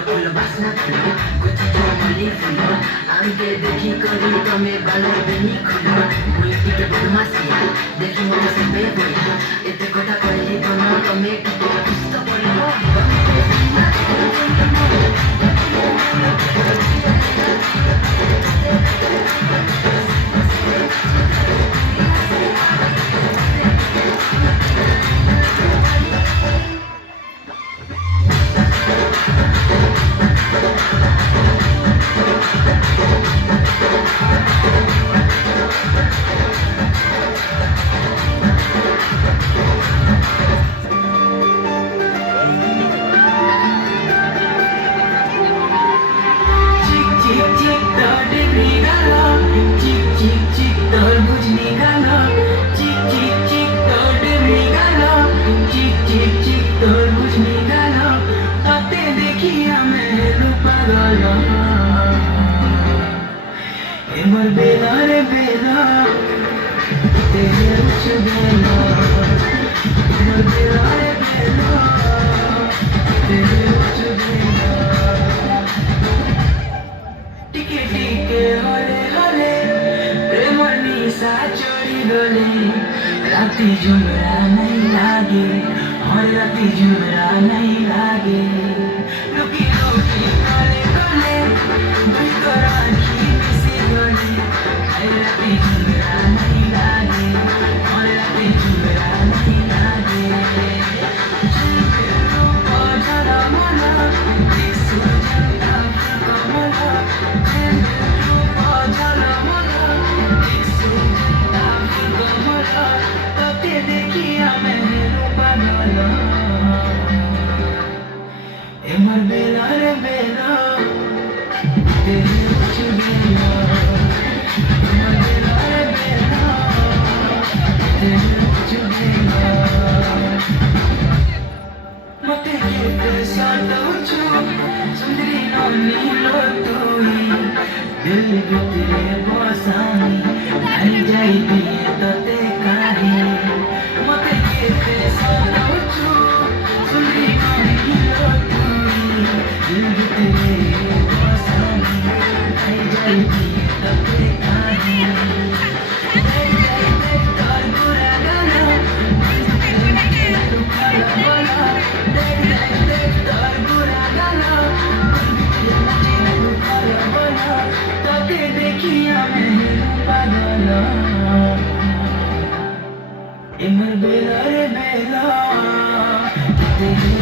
फूल बास्ना फूल कुछ चमली फूल आमके देखी करी तमे बालर बेनी खुल मुई टिके बदमासिया देखी मोर से बेबुया एते कथा कहली बना तमे टिके पुस्त पड़िलो मर बेला रे बेला तेरे कुछ बेला मर बेला रे बेला तेरे कुछ बेला टिके टिके हले हले प्रेम निशा चोरी गले राती झुमरा नहीं लागे और राती झुमरा नहीं लागे लुकी लुकी गले गले भीतर आँखी मिसी गले राती झुमरा नहीं लागे और राती झुमरा नहीं लागे झला मला दिसू जंता कमला झला मला दिसू जंता कमला तते देखिया मैंने पागल मर बेला रे बेला तेरे कुछ बेला मर बेला रे बेला तेरे कुछ बेला मते के साथ उछु सुंदरी नानी लो तोई दिल भीतरे बसानी आई जाई दिए तते काहे मते के साथ उछु सुंदरी नानी लो दिल भीतरे बसानी आई जाई दिए तते काहे तार बुरा गाना तार बुरा गाना तते देखिया मैं पागल मर बेला रे बेला तेरे